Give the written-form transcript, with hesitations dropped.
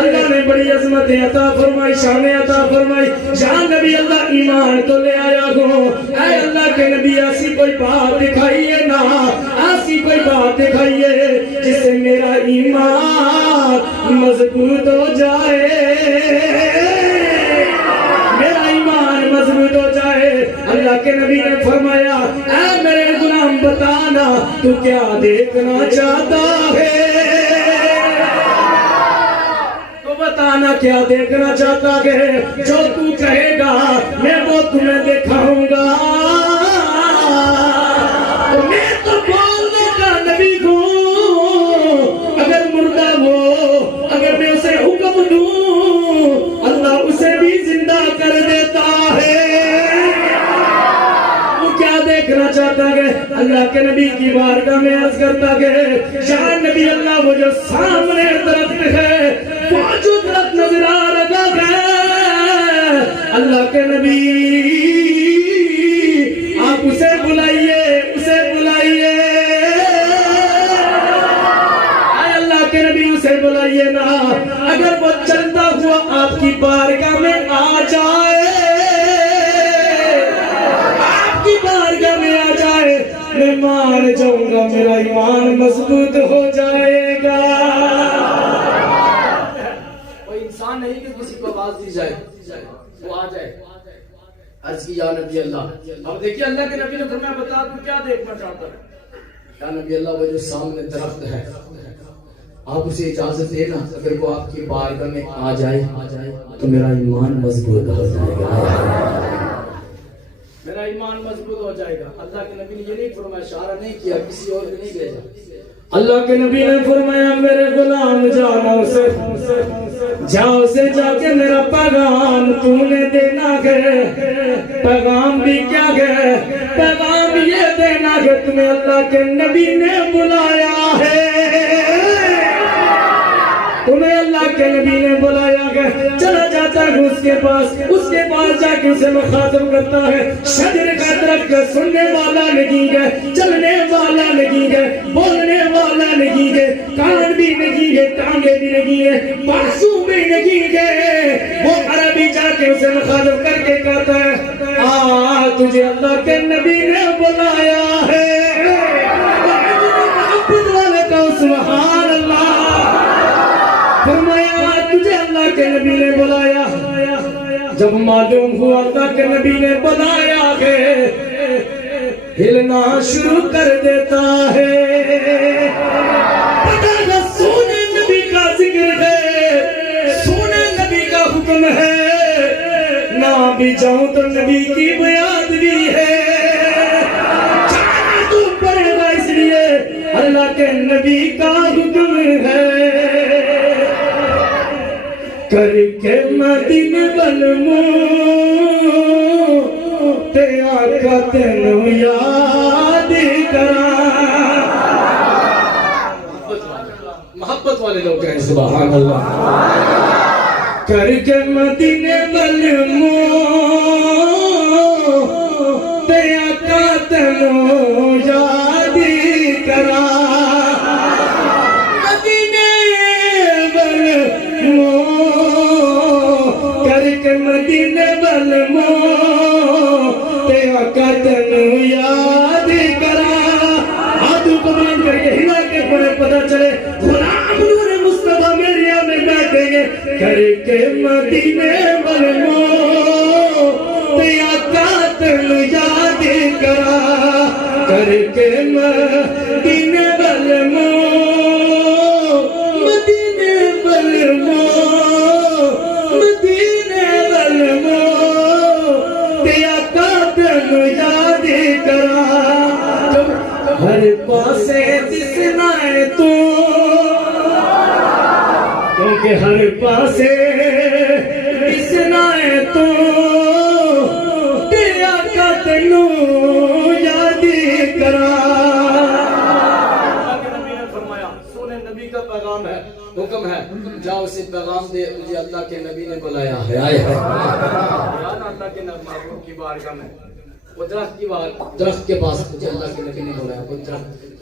اللہ نے بڑی عظمتیں عطا فرمائی، شانیں عطا فرمائی. یا نبی اللہ ایمان تو لے آیا گو. اے اللہ کے نبی ایسی کوئی بات دکھائیے نا، ایسی کوئی بات دکھائیے جس سے میرا ایمان مضبوط ہو جائے، میرا ایمان مضبوط ہو جائے. اللہ کے نبی نے فرمایا اے میرے غلام بتانا تو کیا دیکھنا چاہتا ہے، بتانا کیا دیکھنا چاہتا ہے، جو تو کہے گا میں وہ تمہیں دکھاؤں گا. تو میں تو بولنے کا نبی ہوں، اگر مردہ ہو اگر میں اسے حکم دوں اللہ اسے بھی زندہ کر دیتا ہے. وہ کیا دیکھنا چاہتا ہے؟ اللہ کے نبی کی بارگاہ میں عرض کرتا ہے یا نبی اللہ وہ جو سامنے درخت ہے وہ جو درخت نظر آ رہا ہے، اللہ کے نبی آپ اسے بلائیے، اسے بلائیے. اے اللہ کے نبی اسے بلائیے نا. اگر وہ چلتا ہوا آپ کی بارگاہ میں آ جائے، آپ کی بارگاہ میں آ جائے، میں مان جاؤں گا میرا ایمان مضبوط ہو جائے گا. انسان نہیں کہ کسی کو آواز دی جائے وہ آ جائے. عرض کی یا نبی اللہ. اب دیکھیے اللہ کے نبی نے فرمایا بتا تو کیا دیکھنا چاہتا ہے. یا نبی اللہ وہ جو سامنے درخت ہے آپ اسے اجازت دینا، اگر وہ آپ کی بارگاہ میں آ جائے تو میرا ایمان مضبوط ہو جائے گا، میرا ایمان مضبوط ہو جائے گا. اللہ کے نبی نے یہ نہیں فرمایا، اشارہ نہیں کیا، کسی اور کو نہیں بھیجا. اللہ کے نبی نے فرمایا میرے غلام جاؤ سے جاؤ سے جا کے میرا پیغام تو نے دینا ہے. پیغام بھی کیا ہے؟ پیغام یہ دینا کہ تمہیں اللہ کے نبی نے بلایا ہے، تمہیں اللہ کے نبی نے بلایا ہے. چلا جاتا ہے اس کے پاس جا کے اسے مخاطب کرتا ہے. شجر کا درخت سننے والا نہیں ہے، چلنے والا نہیں ہے، بولنے والا نہیں ہے، کان بھی نہیں ہے، ٹانگیں بھی نہیں ہے، بازو بھی نہیں ہے. وہ عربی جا کے اسے مخاطب کر کے کہتا ہے تجھے اللہ کے نبی نے بلایا ہے. سبحان اللہ. فرمایا تجھے اللہ کے نبی نے بلایا. جب معلوم ہوا اللہ کے نبی نے بلایا ہے ہلنا شروع کر دیتا ہے. پتہ نہ سونے نبی کا ذکر ہے، سونے نبی کا حکم ہے، نہ بھی جاؤں تو نبی کی بیعت بھی ہے. جانا تو پڑے گا اس لیے اللہ کے نبی کا حکم ہے. کر کے مدینے بلمو تے آقا تینوں یاد کرا. محبت والے لوگ کہیں سبحان اللہ. کر کے مدینے بلمو تے آقا تینوں یاد کرا. مدینے بلمو تے آقا تینوں یاد کرا. ہاتھوں کو بلند کر کے ہلا کے پڑے پتہ چلے غلام نور مصطفیٰ میرے میں بیٹھیں گے. کر کے مدینے بلمو تے آقا تینوں یاد کرا. کر کے مدینے بلمو ہر پاسے دسنا ہے تو، کیونکہ ہر پاسے دسنا ہے تو تیرا کا تینوں یاد کرا. نبی نے فرمایا سونے نبی کا پیغام ہے، حکم ہے، جاؤ اسے پیغام دے مجھے اللہ کے نبی نے بلایا ہے. اللہ کے محبوب کی بارگاہ میں وہ درخت کے پاس مجھے اللہ کے نبی نے بلایا. وہ درخت